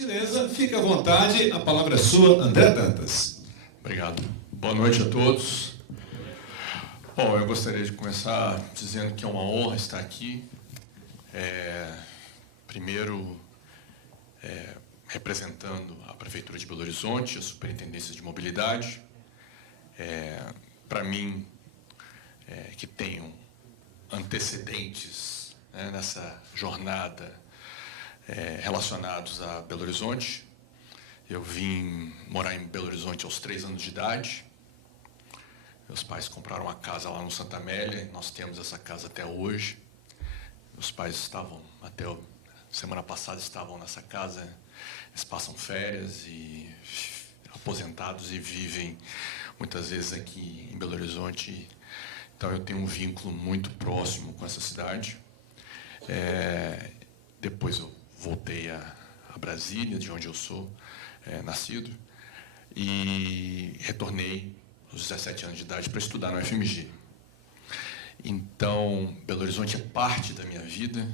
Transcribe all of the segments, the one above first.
Gentileza, fique à vontade, a palavra é sua, André Dantas. Obrigado. Boa noite a todos. Bom, eu gostaria de começar dizendo que é uma honra estar aqui. Primeiro, representando a Prefeitura de Belo Horizonte, a Superintendência de Mobilidade. Para mim, que tenho antecedentes nessa jornada relacionados a Belo Horizonte. Eu vim morar em Belo Horizonte aos 3 anos de idade. Meus pais compraram uma casa lá no Santa Amélia, nós temos essa casa até hoje. Meus pais estavam, até semana passada, estavam nessa casa. Eles passam férias e aposentados e vivem muitas vezes aqui em Belo Horizonte. Então eu tenho um vínculo muito próximo com essa cidade. Depois eu voltei a Brasília, de onde eu sou nascido, e retornei aos 17 anos de idade para estudar no UFMG. Então, Belo Horizonte é parte da minha vida,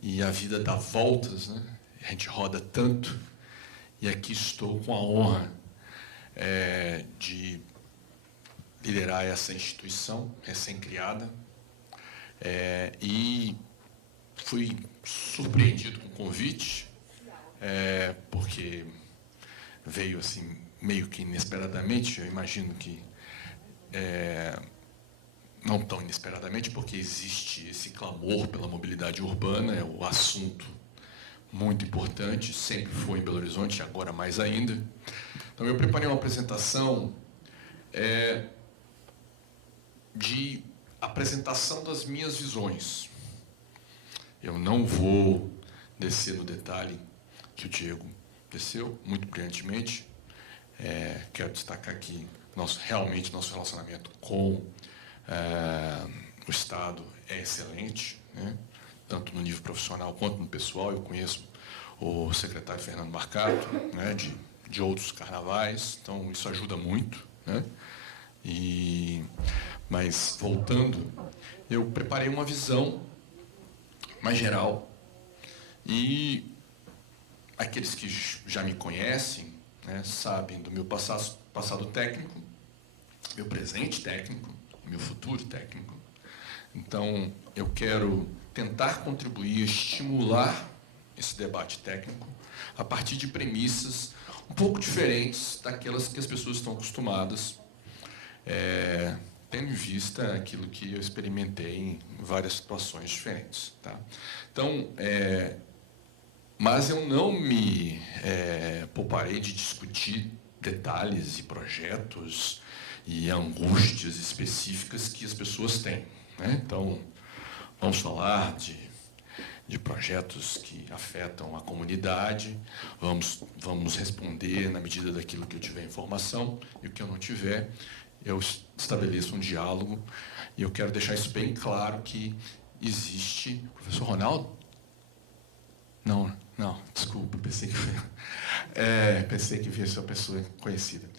e a vida dá voltas, né? A gente roda tanto, e aqui estou com a honra de liderar essa instituição recém-criada, e fui surpreendido com o convite, porque veio assim meio que inesperadamente. Eu imagino que não tão inesperadamente, porque existe esse clamor pela mobilidade urbana, é o assunto muito importante, sempre foi em Belo Horizonte, agora mais ainda. Então eu preparei uma apresentação de apresentação das minhas visões. Eu não vou descer no detalhe que o Diego desceu muito brilhantemente. Quero destacar aqui realmente nosso relacionamento com o Estado é excelente, né? Tanto no nível profissional quanto no pessoal. Eu conheço o secretário Fernando Marcato, né, de outros carnavais, então isso ajuda muito, né? Mas, voltando, eu preparei uma visão mais geral, e aqueles que já me conhecem, né, sabem do meu passado técnico, meu presente técnico, meu futuro técnico. Então, eu quero tentar contribuir, estimular esse debate técnico a partir de premissas um pouco diferentes daquelas que as pessoas estão acostumadas, tendo em vista aquilo que eu experimentei em várias situações diferentes, tá? Então, mas eu não me pouparei de discutir detalhes e projetos e angústias específicas que as pessoas têm, né? Então, vamos falar de projetos que afetam a comunidade, vamos responder na medida daquilo que eu tiver informação, e o que eu não tiver, eu estabeleço um diálogo, e eu quero deixar isso bem claro, que existe... Professor Ronaldo? Não, desculpa, pensei que via sua pessoa conhecida.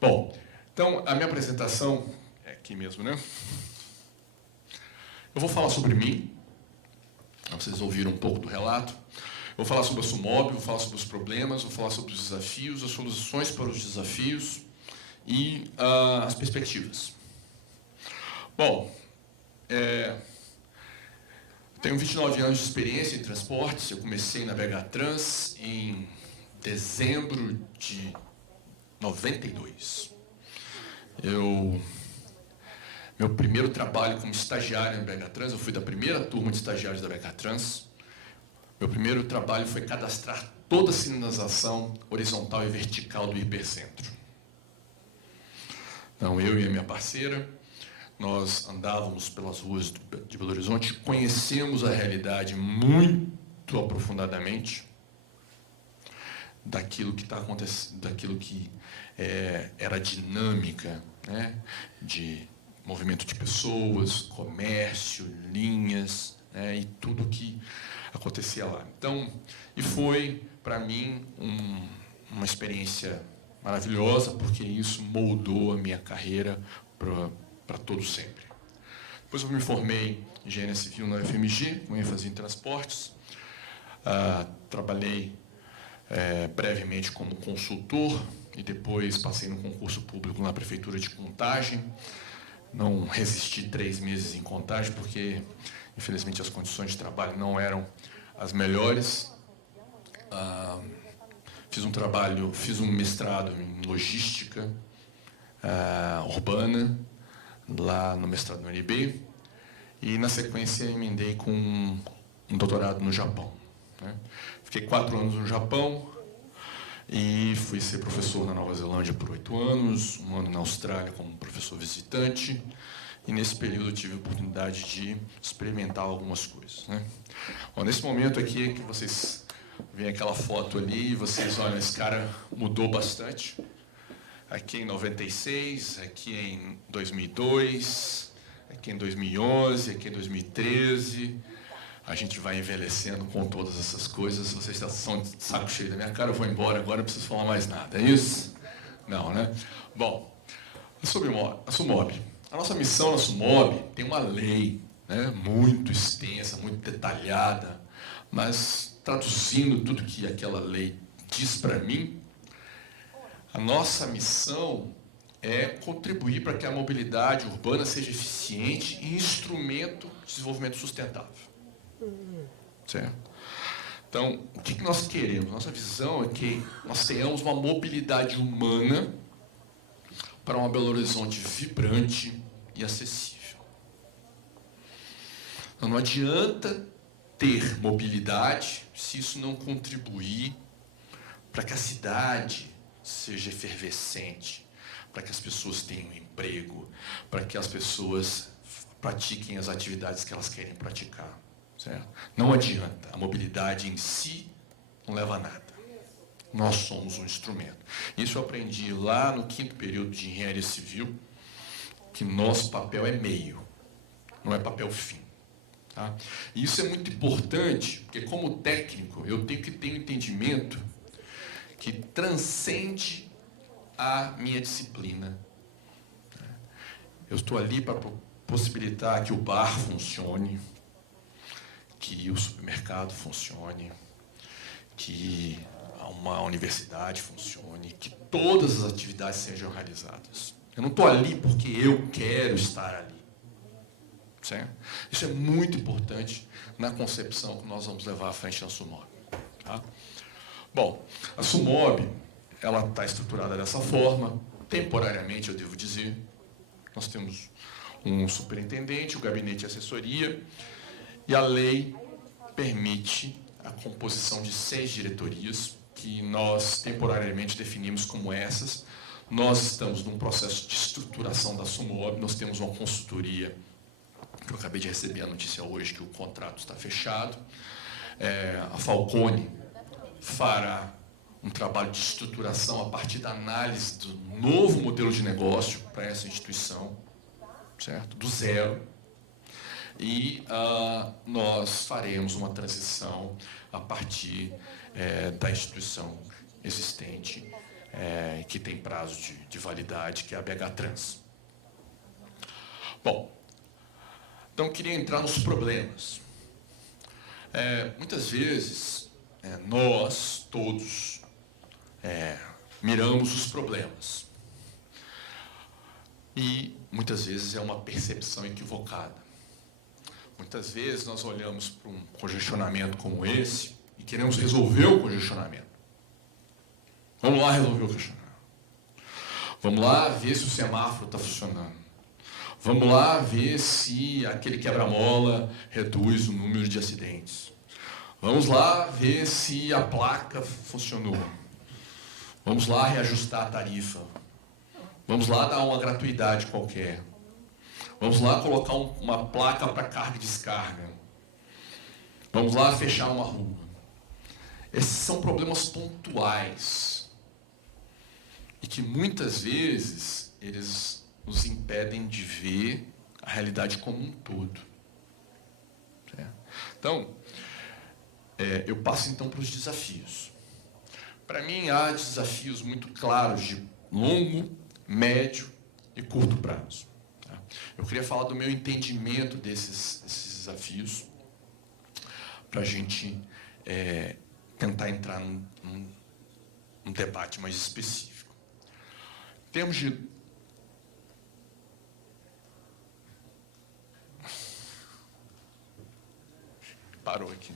Bom, então, a minha apresentação é aqui mesmo, né? Eu vou falar sobre mim, vocês ouviram um pouco do relato. Eu vou falar sobre a Sumob, vou falar sobre os problemas, vou falar sobre os desafios, as soluções para os desafios e as perspectivas. Bom, tenho 29 anos de experiência em transportes. Eu comecei na BH Trans em dezembro de 92. Meu primeiro trabalho como estagiário na BH Trans, eu fui da primeira turma de estagiários da BH Trans. Meu primeiro trabalho foi cadastrar toda a sinalização horizontal e vertical do hipercentro. Então, eu e a minha parceira, nós andávamos pelas ruas de Belo Horizonte, conhecemos a realidade muito aprofundadamente daquilo que está acontecendo, daquilo que era a dinâmica, né, de movimento de pessoas, comércio, linhas, né, e tudo que acontecia lá. Então, e foi, para mim, uma experiência maravilhosa, porque isso moldou a minha carreira para todo sempre. Depois eu me formei em engenharia civil na UFMG, com ênfase em transportes. Trabalhei brevemente como consultor e depois passei no concurso público na Prefeitura de Contagem. Não resisti 3 meses em Contagem porque, infelizmente, as condições de trabalho não eram as melhores. Fiz um mestrado em logística urbana, lá no mestrado no UNB, e, na sequência, emendei com um doutorado no Japão, né? Fiquei 4 anos no Japão e fui ser professor na Nova Zelândia por 8 anos, 1 ano na Austrália como professor visitante, e nesse período eu tive a oportunidade de experimentar algumas coisas, né? Bom, nesse momento aqui, que vocês veem aquela foto ali, e vocês olham, esse cara mudou bastante. Aqui em 96, aqui em 2002, aqui em 2011, aqui em 2013. A gente vai envelhecendo com todas essas coisas. Vocês estão de saco cheio da minha cara, eu vou embora agora, não preciso falar mais nada. É isso? Não, né? Bom, a SUMOB. A nossa missão na SUMOB tem uma lei, né, muito extensa, muito detalhada, mas traduzindo tudo que aquela lei diz para mim, a nossa missão é contribuir para que a mobilidade urbana seja eficiente e instrumento de desenvolvimento sustentável. Certo? Então, o que nós queremos? Nossa visão é que nós tenhamos uma mobilidade humana para uma Belo Horizonte vibrante e acessível. Então, não adianta ter mobilidade se isso não contribuir para que a cidade seja efervescente, para que as pessoas tenham emprego, para que as pessoas pratiquem as atividades que elas querem praticar. Certo? Não adianta, a mobilidade em si não leva a nada. Nós somos um instrumento. Isso eu aprendi lá no 5º período de Engenharia Civil, que nosso papel é meio, não é papel fim. Tá? E isso é muito importante, porque como técnico, eu tenho que ter um entendimento que transcende a minha disciplina. Eu estou ali para possibilitar que o bar funcione, que o supermercado funcione, que uma universidade funcione, que todas as atividades sejam realizadas. Eu não estou ali porque eu quero estar ali. Certo? Isso é muito importante na concepção que nós vamos levar à frente na SUMOB. Tá? Bom, a SUMOB ela está estruturada dessa forma, temporariamente, eu devo dizer. Nós temos um superintendente, o gabinete de assessoria, e a lei permite a composição de 6 diretorias, que nós temporariamente definimos como essas. Nós estamos num processo de estruturação da SUMOB, nós temos uma consultoria, que eu acabei de receber a notícia hoje, que o contrato está fechado. A Falcone fará um trabalho de estruturação a partir da análise do novo modelo de negócio para essa instituição, certo? Do zero. E nós faremos uma transição a partir da instituição existente, que tem prazo de validade, que é a BH Trans. Bom, então eu queria entrar nos problemas. Muitas vezes, nós todos miramos os problemas. E muitas vezes é uma percepção equivocada. Muitas vezes nós olhamos para um congestionamento como esse e queremos resolver o congestionamento. Vamos lá resolver o congestionamento. Vamos lá ver se o semáforo está funcionando. Vamos lá ver se aquele quebra-mola reduz o número de acidentes. Vamos lá ver se a placa funcionou. Vamos lá reajustar a tarifa. Vamos lá dar uma gratuidade qualquer. Vamos lá colocar uma placa para carga e descarga. Vamos lá fechar uma rua. Esses são problemas pontuais e que muitas vezes eles nos impedem de ver a realidade como um todo. Certo? Então, eu passo então para os desafios. Para mim, há desafios muito claros de longo, médio e curto prazo. Tá? Eu queria falar do meu entendimento desses desafios para a gente tentar entrar debate mais específico. Em termos de... Parou aqui.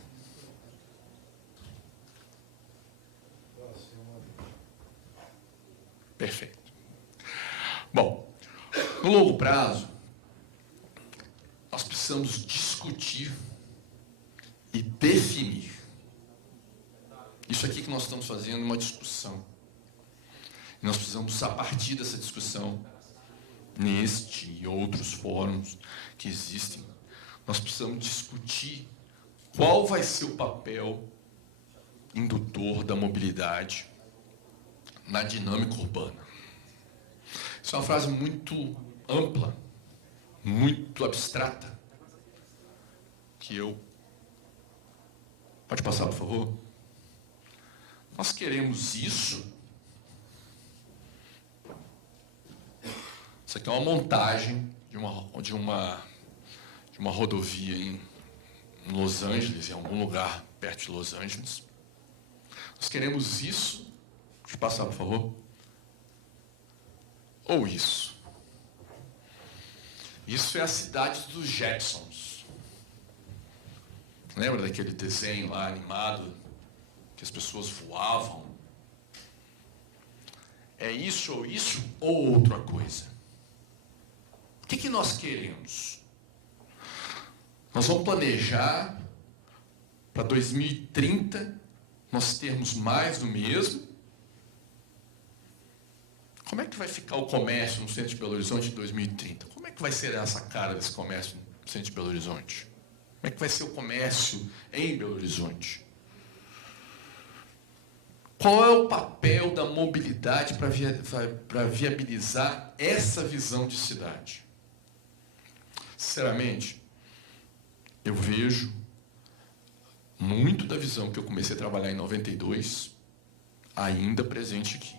Perfeito. Bom, no longo prazo, nós precisamos discutir e definir. Isso aqui que nós estamos fazendo é uma discussão. Nós precisamos, a partir dessa discussão, neste e outros fóruns que existem, nós precisamos discutir qual vai ser o papel indutor da mobilidade na dinâmica urbana. Isso é uma frase muito ampla, muito abstrata, que eu... Pode passar, por favor? Nós queremos isso. Isso aqui é uma montagem de uma rodovia em Los Angeles, em algum lugar perto de Los Angeles. Nós queremos isso. Pode passar, por favor? Ou isso. Isso é a cidade dos Jetsons. Lembra daquele desenho lá animado, que as pessoas voavam? É isso ou outra coisa? O que nós queremos? Nós vamos planejar para 2030 nós termos mais do mesmo? Como é que vai ficar o comércio no centro de Belo Horizonte em 2030? Como é que vai ser essa cara desse comércio no centro de Belo Horizonte? Como é que vai ser o comércio em Belo Horizonte? Qual é o papel da mobilidade para viabilizar essa visão de cidade? Sinceramente, eu vejo muito da visão que eu comecei a trabalhar em 92 ainda presente aqui.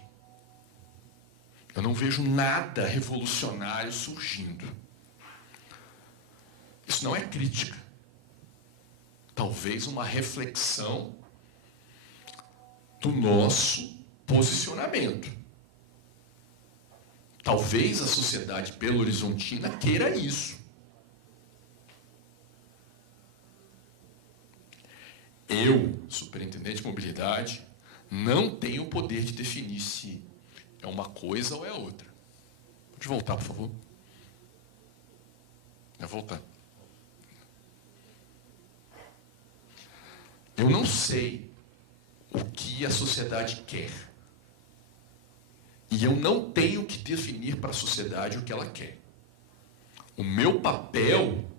Eu não vejo nada revolucionário surgindo. Isso não é crítica. Talvez uma reflexão do nosso posicionamento. Talvez a sociedade belo-horizontina queira isso. Eu, superintendente de mobilidade, não tenho o poder de definir se é uma coisa ou é outra. Pode voltar, por favor. Vai voltar. Eu não sei o que a sociedade quer. E eu não tenho que definir para a sociedade o que ela quer. O meu papel,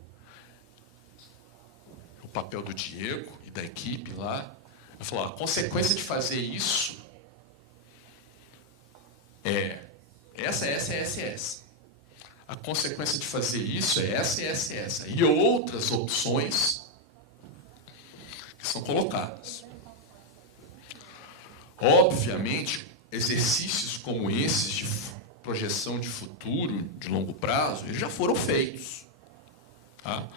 o papel do Diego e da equipe lá, é falar, a consequência de fazer isso é essa. A consequência de fazer isso é essa. E outras opções que são colocadas. Obviamente, exercícios como esses de projeção de futuro, de longo prazo, eles já foram feitos. Tá?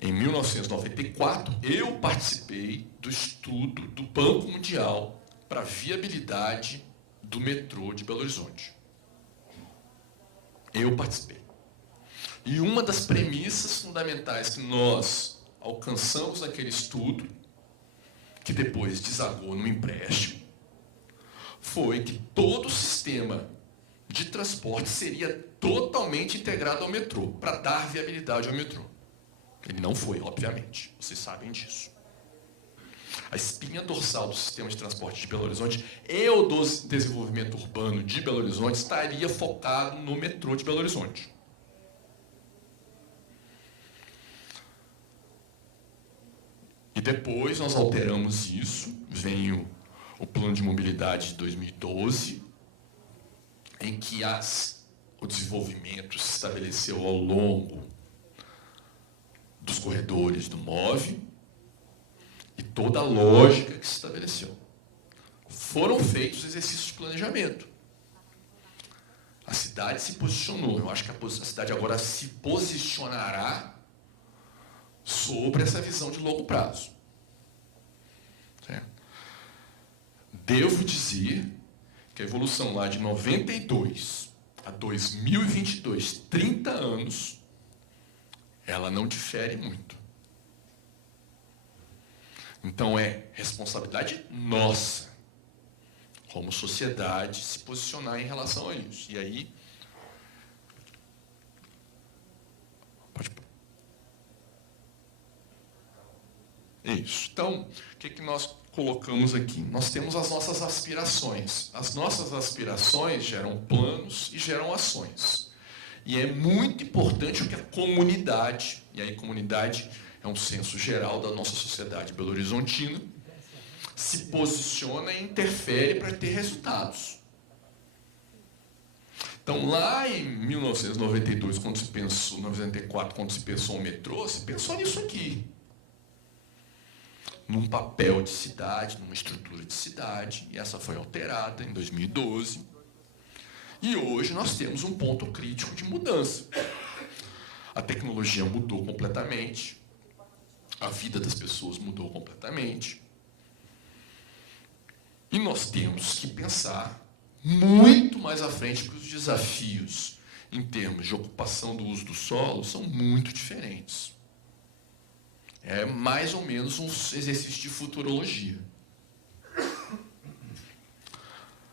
Em 1994, eu participei do estudo do Banco Mundial para a viabilidade do metrô de Belo Horizonte. Eu participei. E uma das premissas fundamentais que nós alcançamos naquele estudo, que depois desagou no empréstimo, foi que todo o sistema de transporte seria totalmente integrado ao metrô, para dar viabilidade ao metrô. Ele não foi, obviamente, vocês sabem disso. A espinha dorsal do sistema de transporte de Belo Horizonte e o do desenvolvimento urbano de Belo Horizonte estaria focado no metrô de Belo Horizonte. E depois nós alteramos isso, veio o plano de mobilidade de 2012, em que o desenvolvimento se estabeleceu ao longo dos corredores do MOVE e toda a lógica que se estabeleceu. Foram feitos exercícios de planejamento. A cidade se posicionou. Eu acho que a cidade agora se posicionará sobre essa visão de longo prazo. Certo? devo dizer que a evolução lá de 92 a 2022, 30 anos, ela não difere muito. Então é responsabilidade nossa, como sociedade, se posicionar em relação a isso. E aí, isso. Então, o que nós colocamos aqui? Nós temos as nossas aspirações. As nossas aspirações geram planos e geram ações. E é muito importante o que a comunidade, e aí comunidade é um senso geral da nossa sociedade belo-horizontina, se posiciona e interfere para ter resultados. Então, lá em 1992, quando se pensou, 94, quando se pensou o metrô, se pensou nisso aqui. Num papel de cidade, numa estrutura de cidade, e essa foi alterada em 2012. E hoje nós temos um ponto crítico de mudança. A tecnologia mudou completamente, a vida das pessoas mudou completamente. E nós temos que pensar muito mais à frente, porque os desafios em termos de ocupação do uso do solo são muito diferentes. É mais ou menos um exercício de futurologia.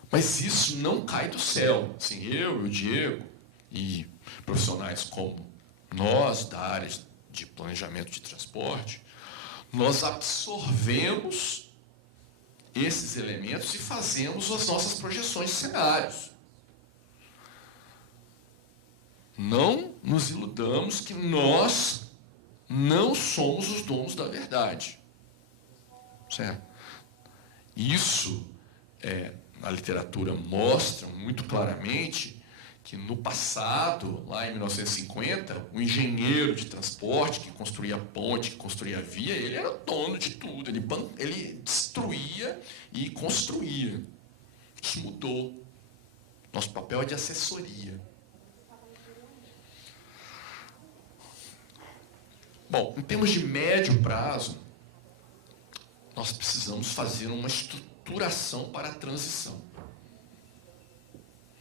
Mas isso não cai do céu. Assim, eu, o Diego e profissionais como nós, da área de planejamento de transporte, nós absorvemos esses elementos e fazemos as nossas projeções de cenários. Não nos iludamos que nós não somos os donos da verdade. Certo? Isso, a literatura mostra muito claramente que no passado, lá em 1950, o engenheiro de transporte que construía ponte, que construía via, ele era dono de tudo, ele destruía e construía. Isso mudou. Nosso papel é de assessoria. Bom, em termos de médio prazo, nós precisamos fazer uma estruturação para a transição.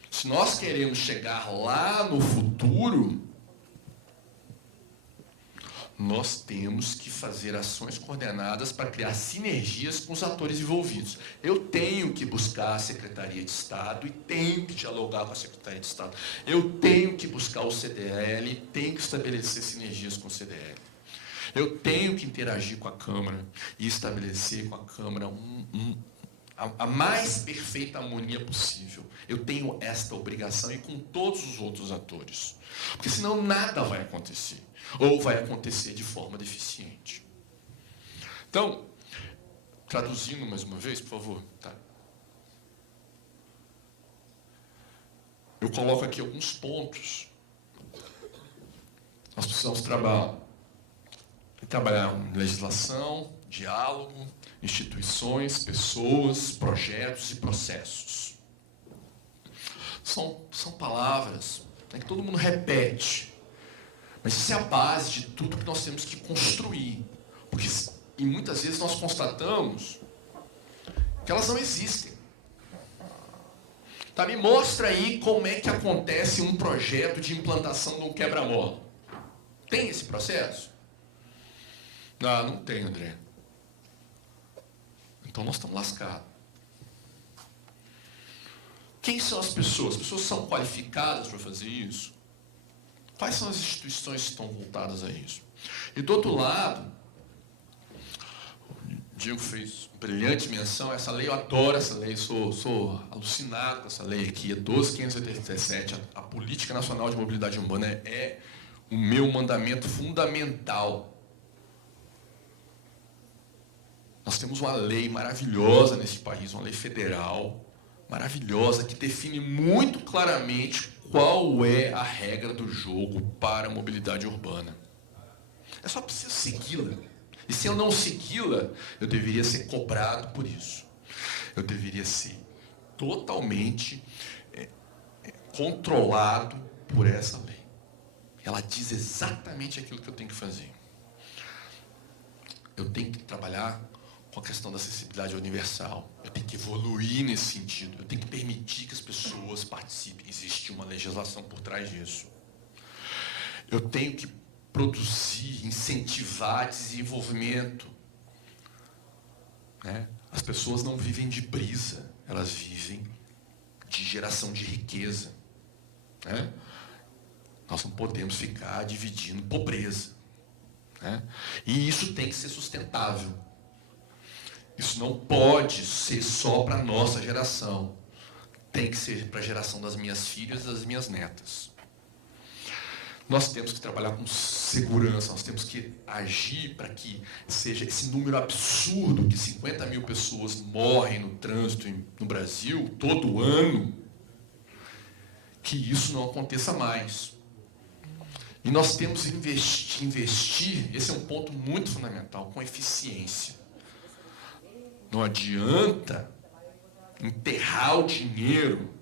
Se nós queremos chegar lá no futuro, nós temos que fazer ações coordenadas para criar sinergias com os atores envolvidos. Eu tenho que buscar a Secretaria de Estado e tenho que dialogar com a Secretaria de Estado. Eu tenho que buscar o CDL e tenho que estabelecer sinergias com o CDL. Eu tenho que interagir com a Câmara e estabelecer com a Câmara a mais perfeita harmonia possível. Eu tenho esta obrigação e com todos os outros atores. Porque senão nada vai acontecer. Ou vai acontecer de forma deficiente. Então, traduzindo mais uma vez, por favor. Tá. Eu coloco aqui alguns pontos. Nós precisamos trabalhar em legislação, diálogo, instituições, pessoas, projetos e processos. São palavras, né, que todo mundo repete, mas isso é a base de tudo que nós temos que construir. E muitas vezes nós constatamos que elas não existem. Tá, me mostra aí como é que acontece um projeto de implantação de um quebra-mola. Tem esse processo? Não tem, André. Então nós estamos lascados. Quem são as pessoas? As pessoas são qualificadas para fazer isso? Quais são as instituições que estão voltadas a isso? E do outro lado, o Diego fez brilhante menção a essa lei, eu adoro essa lei, sou alucinado com essa lei aqui, é 12.587, a Política Nacional de Mobilidade Urbana é o meu mandamento fundamental. Nós temos uma lei maravilhosa nesse país, uma lei federal maravilhosa, que define muito claramente qual é a regra do jogo para a mobilidade urbana. Eu só preciso segui-la. E se eu não segui-la, eu deveria ser cobrado por isso. Eu deveria ser totalmente controlado por essa lei. Ela diz exatamente aquilo que eu tenho que fazer. Eu tenho que trabalhar com a questão da acessibilidade universal. Eu tenho que que evoluir nesse sentido. Eu tenho que permitir que as pessoas participem. Existe uma legislação por trás disso. Eu tenho que produzir, incentivar desenvolvimento. Né? As pessoas não vivem de brisa, elas vivem de geração de riqueza. Né? Nós não podemos ficar dividindo pobreza. Né? E isso tem que ser sustentável. Isso não pode ser só para a nossa geração. Tem que ser para a geração das minhas filhas e das minhas netas. Nós temos que trabalhar com segurança, nós temos que agir para que seja esse número absurdo que 50 mil pessoas morrem no trânsito no Brasil todo ano, que isso não aconteça mais. E nós temos que investir, esse é um ponto muito fundamental, com eficiência. Não adianta enterrar o dinheiro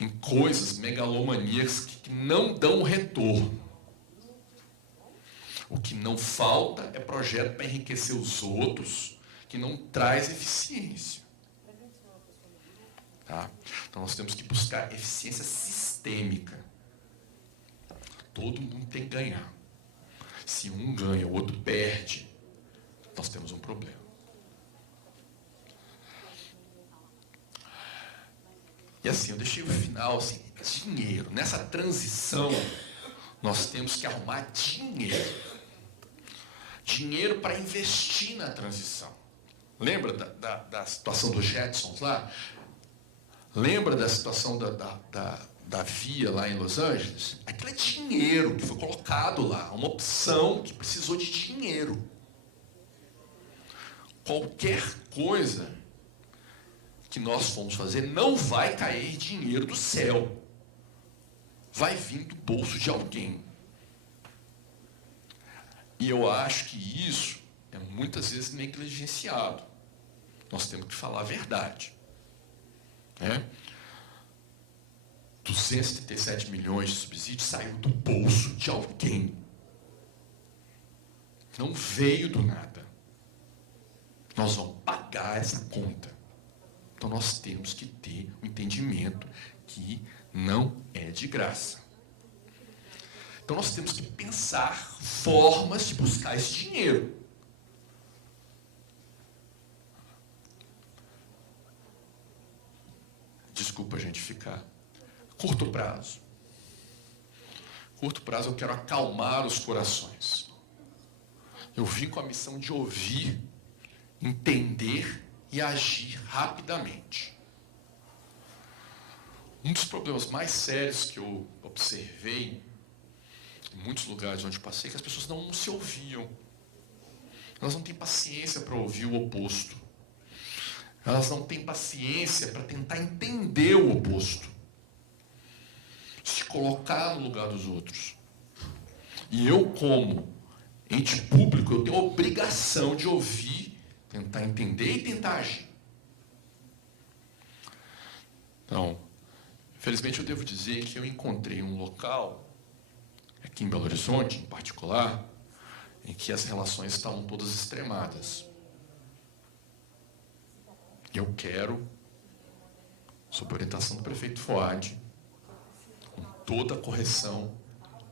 em coisas megalomaníacas que não dão retorno. O que não falta é projeto para enriquecer os outros, que não traz eficiência. Tá? Então nós temos que buscar eficiência sistêmica. Todo mundo tem que ganhar. Se um ganha, o outro perde, nós temos um problema. E assim, eu deixei o final, assim, dinheiro. Nessa transição, nós temos que arrumar dinheiro. Dinheiro para investir na transição. Lembra da situação dos Jetsons lá? Lembra da situação da via lá em Los Angeles? Aquilo é dinheiro que foi colocado lá, uma opção que precisou de dinheiro. Qualquer coisa que nós formos fazer, não vai cair dinheiro do céu. Vai vir do bolso de alguém. E eu acho que isso é muitas vezes negligenciado. Nós temos que falar a verdade. Né? 237 milhões de subsídios saiu do bolso de alguém. Não veio do nada. Nós vamos pagar essa conta. Então nós temos que ter o entendimento que não é de graça. Então nós temos que pensar formas de buscar esse dinheiro. Desculpa a gente ficar. Curto prazo. Curto prazo eu quero acalmar os corações. Eu vim com a missão de ouvir, entender e agir rapidamente. Um dos problemas mais sérios que eu observei em muitos lugares onde passei, é que as pessoas não se ouviam. Elas não têm paciência para ouvir o oposto. Elas não têm paciência para tentar entender o oposto. Se colocar no lugar dos outros. E eu, como ente público, eu tenho a obrigação de ouvir, tentar entender e tentar agir. Então, infelizmente eu devo dizer que eu encontrei um local, aqui em Belo Horizonte em particular, em que as relações estavam todas extremadas. E eu quero, sob orientação do prefeito Fuad, com toda a correção,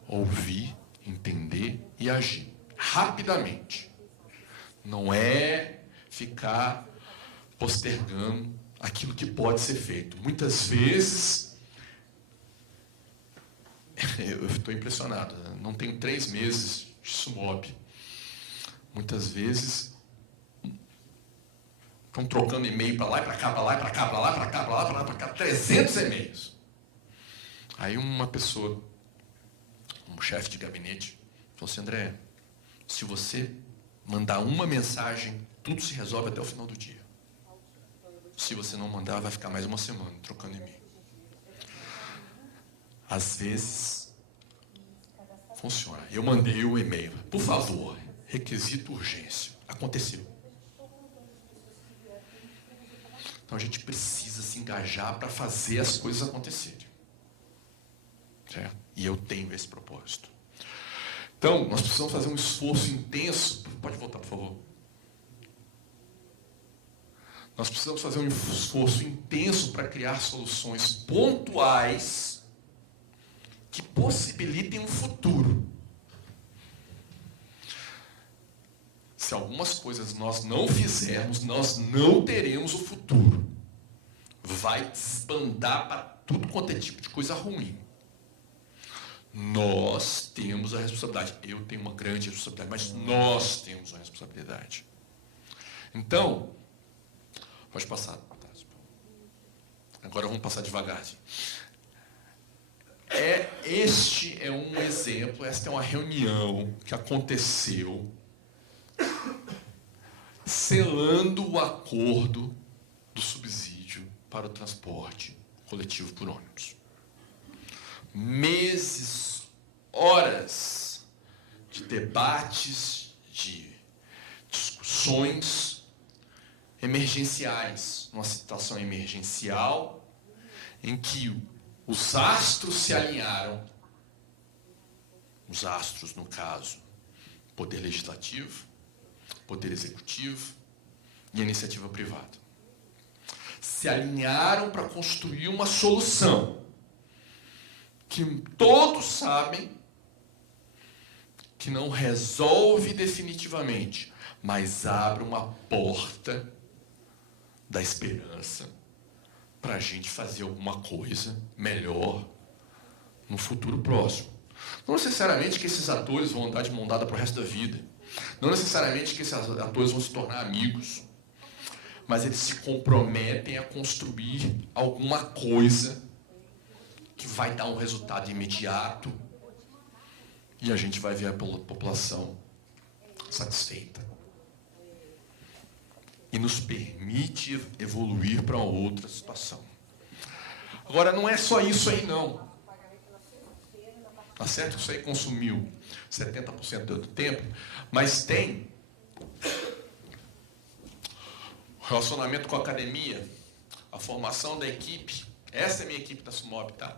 ouvir, entender e agir. Rapidamente. Não é ficar postergando aquilo que pode ser feito. Muitas vezes, eu estou impressionado, não tenho 3 meses de SUMOB. Muitas vezes, estão trocando e-mail para lá e para cá, para lá e para cá, para lá, para cá, para lá, para lá, para cá, 300 e-mails. Aí uma pessoa, um chefe de gabinete, falou assim: André, se você mandar uma mensagem, tudo se resolve até o final do dia. Se você não mandar, vai ficar mais uma semana trocando e-mail. Às vezes, funciona. Eu mandei o e-mail. Por favor, requisito urgência. Aconteceu. Então a gente precisa se engajar para fazer as coisas acontecerem. Certo? E eu tenho esse propósito. Então, nós precisamos fazer um esforço intenso. Pode voltar, por favor. Nós precisamos fazer um esforço intenso para criar soluções pontuais que possibilitem um futuro. Se algumas coisas nós não fizermos, nós não teremos o futuro. Vai desbandar para tudo quanto é tipo de coisa ruim. Nós temos a responsabilidade. Eu tenho uma grande responsabilidade, mas nós temos uma responsabilidade. Então, pode passar. Agora vamos passar devagarzinho. Este é um exemplo, esta é uma reunião que aconteceu selando o acordo do subsídio para o transporte coletivo por ônibus. Meses, horas de debates, de discussões emergenciais, numa situação emergencial em que os astros se alinharam, os astros, no caso, poder legislativo, poder executivo e a iniciativa privada, se alinharam para construir uma solução que todos sabem que não resolve definitivamente, mas abre uma porta da esperança para a gente fazer alguma coisa melhor no futuro próximo. Não necessariamente que esses atores vão andar de mão dada para o resto da vida. Não necessariamente que esses atores vão se tornar amigos. Mas eles se comprometem a construir alguma coisa que vai dar um resultado imediato e a gente vai ver a população satisfeita. E nos permite evoluir para outra situação. Agora, não é só isso aí, não. Tá certo? Isso aí consumiu 70% do tempo, mas tem relacionamento com a academia, a formação da equipe. Essa é a minha equipe da Sumob, tá?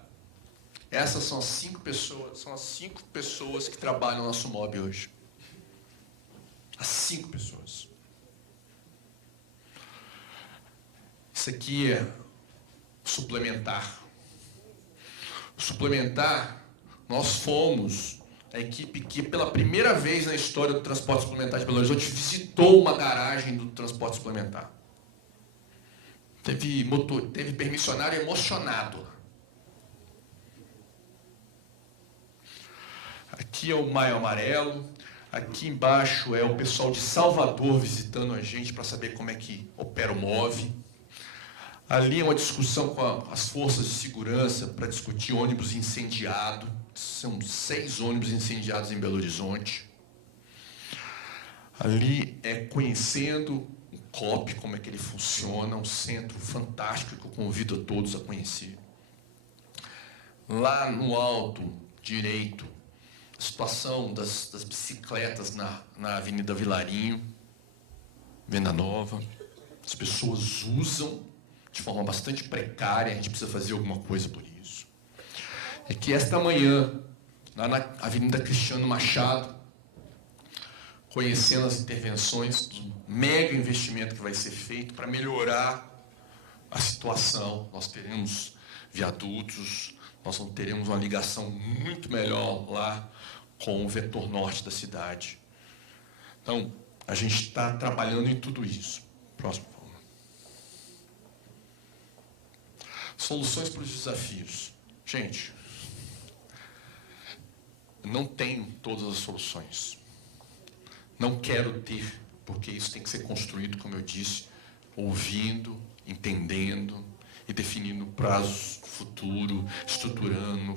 Essas são as 5 pessoas que trabalham na Sumob hoje. As 5 pessoas. Isso aqui é suplementar. Suplementar, nós fomos a equipe que, pela primeira vez na história do transporte suplementar de Belo Horizonte, visitou uma garagem do transporte suplementar. Teve permissionário emocionado. Aqui é o Maio Amarelo. Aqui embaixo é o pessoal de Salvador visitando a gente para saber como é que opera o MOVE. Ali é uma discussão com as forças de segurança para discutir ônibus incendiado. São 6 ônibus incendiados em Belo Horizonte. Ali é conhecendo o COP, como é que ele funciona, um centro fantástico que eu convido a todos a conhecer. Lá no alto direito, a situação das bicicletas na Avenida Vilarinho, Venda Nova. As pessoas usam de forma bastante precária, a gente precisa fazer alguma coisa por isso. É que esta manhã, lá na Avenida Cristiano Machado, conhecendo as intervenções do mega investimento que vai ser feito para melhorar a situação. Nós teremos viadutos, nós teremos uma ligação muito melhor lá com o vetor norte da cidade. Então, a gente está trabalhando em tudo isso. Próximo, por favor. Soluções para os desafios. Gente, não tenho todas as soluções. Não quero ter, porque isso tem que ser construído, como eu disse, ouvindo, entendendo e definindo prazos futuro, estruturando.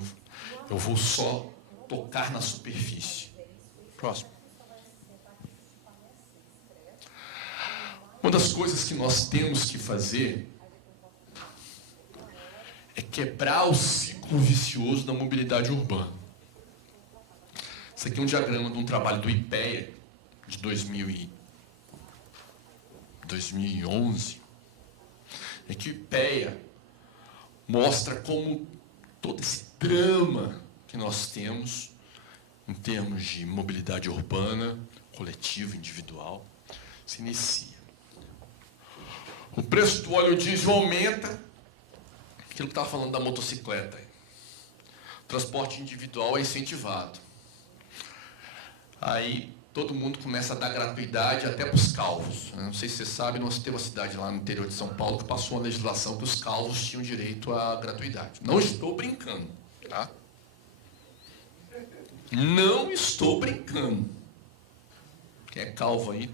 Eu vou só tocar na superfície. Próximo. Uma das coisas que nós temos que fazer é quebrar o ciclo vicioso da mobilidade urbana. Isso aqui é um diagrama de um trabalho do IPEA, de 2011, é que o IPEA mostra como todo esse drama que nós temos em termos de mobilidade urbana, coletiva, individual, se inicia. O preço do óleo diesel aumenta, aquilo que estava falando da motocicleta. O transporte individual é incentivado. Aí todo mundo começa a dar gratuidade até para os calvos. Não sei se você sabe, nós temos uma cidade lá no interior de São Paulo que passou uma legislação que os calvos tinham direito à gratuidade. Não estou brincando, tá? Não estou brincando. Quem é calvo aí?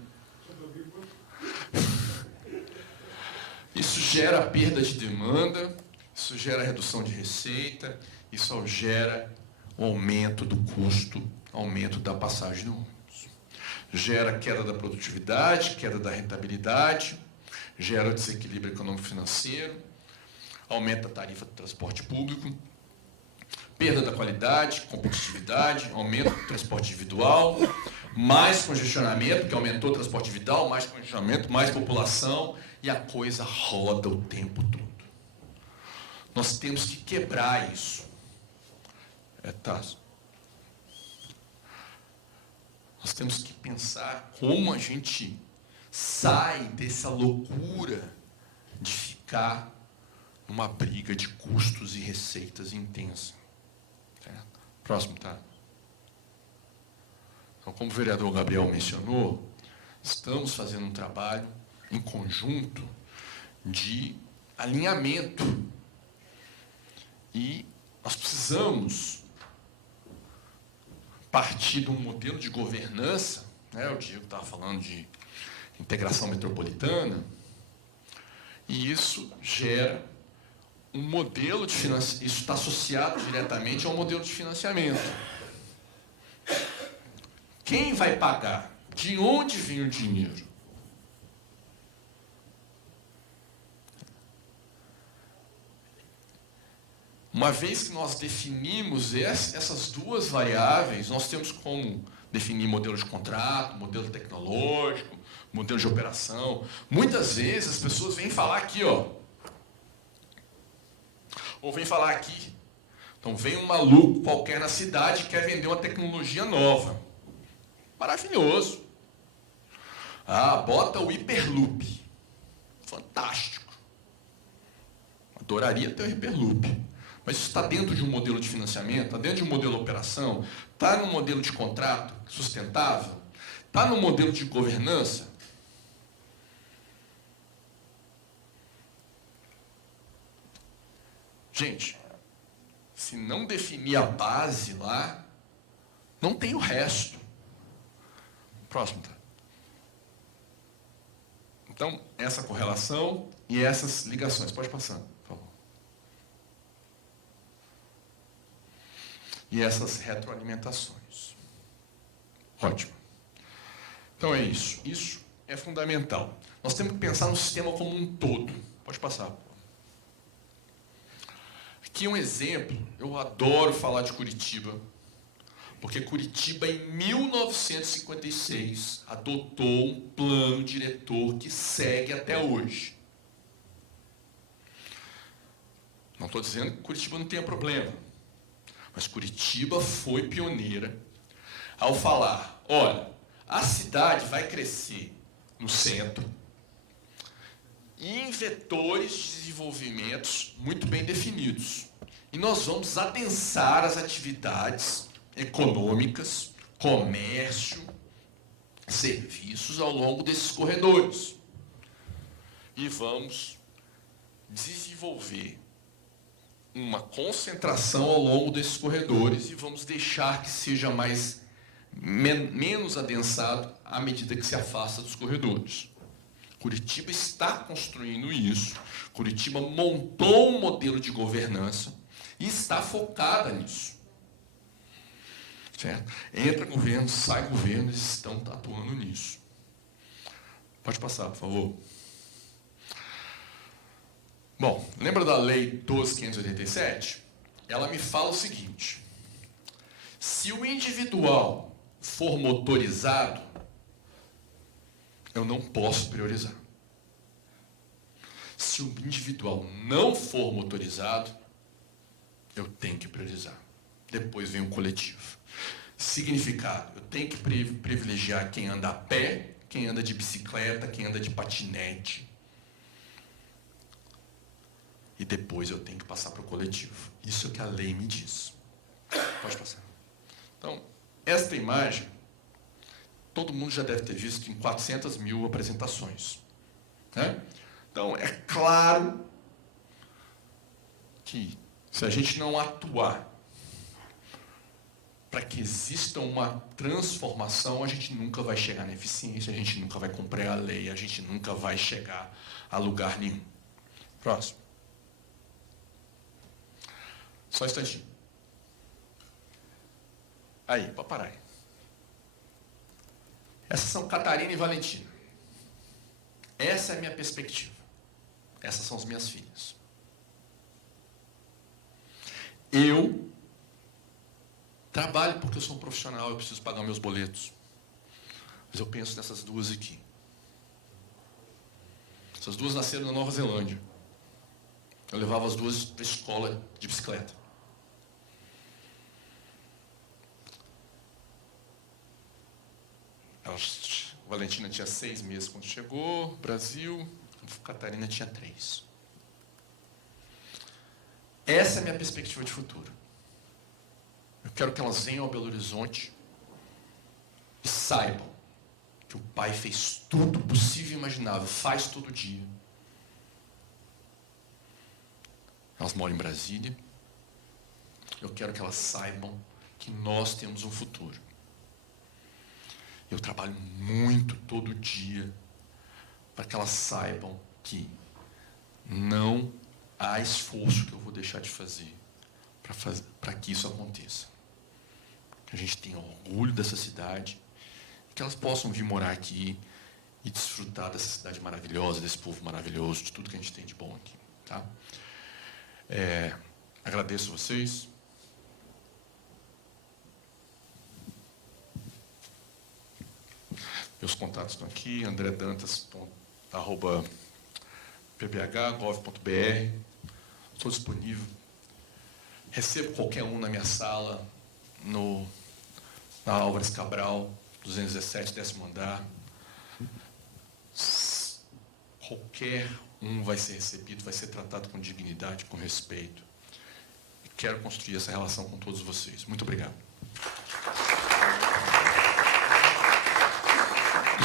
Isso gera perda de demanda, isso gera redução de receita, isso gera o aumento do custo, aumento da passagem do ônibus. Gera queda da produtividade, queda da rentabilidade, gera o desequilíbrio econômico-financeiro, aumenta a tarifa do transporte público, perda da qualidade, competitividade, aumento do transporte individual, mais congestionamento, que aumentou o transporte individual, mais congestionamento, mais população, e a coisa roda o tempo todo. Nós temos que quebrar isso. Nós temos que pensar como a gente sai dessa loucura de ficar numa briga de custos e receitas intensa. Certo? Próximo, tá? Então, como o vereador Gabriel mencionou, estamos fazendo um trabalho em conjunto de alinhamento. E nós precisamos partir de um modelo de governança, né? O Diego estava falando de integração metropolitana, e isso gera um modelo de financiamento, isso está associado diretamente ao modelo de financiamento. Quem vai pagar? De onde vem o dinheiro? Uma vez que nós definimos essas duas variáveis, nós temos como definir modelo de contrato, modelo tecnológico, modelo de operação. Muitas vezes as pessoas vêm falar aqui, ó, ou vêm falar aqui. Então vem um maluco qualquer na cidade e quer vender uma tecnologia nova. Maravilhoso. Ah, bota o Hyperloop. Fantástico. Adoraria ter o Hyperloop. Mas isso está dentro de um modelo de financiamento, está dentro de um modelo de operação, está num modelo de contrato sustentável, está num modelo de governança. Gente, se não definir a base lá, não tem o resto. Próximo. Tá? Então, essa correlação e essas ligações. Pode passar, por favor. E essas retroalimentações. Ótimo. Então é isso. Isso é fundamental. Nós temos que pensar no sistema como um todo. Pode passar. Aqui um exemplo. Eu adoro falar de Curitiba, porque Curitiba, em 1956, adotou um plano diretor que segue até hoje. Não estou dizendo que Curitiba não tenha problema. Mas Curitiba foi pioneira ao falar, olha, a cidade vai crescer no centro e em vetores de desenvolvimentos muito bem definidos. E nós vamos adensar as atividades econômicas, comércio, serviços ao longo desses corredores. E vamos desenvolver uma concentração ao longo desses corredores e vamos deixar que seja menos adensado à medida que se afasta dos corredores. Curitiba está construindo isso. Curitiba montou um modelo de governança e está focada nisso. Certo? Entra governo, sai governo, eles estão atuando nisso. Pode passar, por favor. Bom, lembra da Lei 12.587? Ela me fala o seguinte: se o individual for motorizado, eu não posso priorizar. Se o individual não for motorizado, eu tenho que priorizar. Depois vem o coletivo. Significado, eu tenho que privilegiar quem anda a pé, quem anda de bicicleta, quem anda de patinete. e depois eu tenho que passar para o coletivo. Isso é o que a lei me diz. Pode passar. Então, esta imagem, todo mundo já deve ter visto em 400 mil apresentações, né? Então, é claro que se a gente não atuar para que exista uma transformação, a gente nunca vai chegar na eficiência, a gente nunca vai cumprir a lei, a gente nunca vai chegar a lugar nenhum. Próximo. Só um instantinho. Aí, pode parar aí. Essas são Catarina e Valentina. Essa é a minha perspectiva. Essas são as minhas filhas. Eu trabalho porque eu sou um profissional, eu preciso pagar meus boletos. Mas eu penso nessas duas aqui. Essas duas nasceram na Nova Zelândia. Eu levava as duas para a escola de bicicleta. Valentina tinha 6 meses quando chegou, Brasil. Catarina tinha 3. Essa é a minha perspectiva de futuro. Eu quero que elas venham ao Belo Horizonte e saibam que o pai fez tudo possível e imaginável, faz todo dia. Elas moram em Brasília. Eu quero que elas saibam que nós temos um futuro. Eu trabalho muito todo dia para que elas saibam que não há esforço que eu vou deixar de fazer para que isso aconteça. Que a gente tenha orgulho dessa cidade, que elas possam vir morar aqui e desfrutar dessa cidade maravilhosa, desse povo maravilhoso, de tudo que a gente tem de bom aqui. Tá? Agradeço vocês. Meus contatos estão aqui, andredantas.pbh.gov.br. Estou disponível. Recebo qualquer um na minha sala, na Álvares Cabral, 217, 10º andar. Qualquer um vai ser recebido, vai ser tratado com dignidade, com respeito. E quero construir essa relação com todos vocês. Muito obrigado.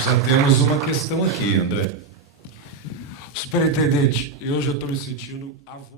Já temos uma questão aqui, André. Superintendente, eu já estou me sentindo avô.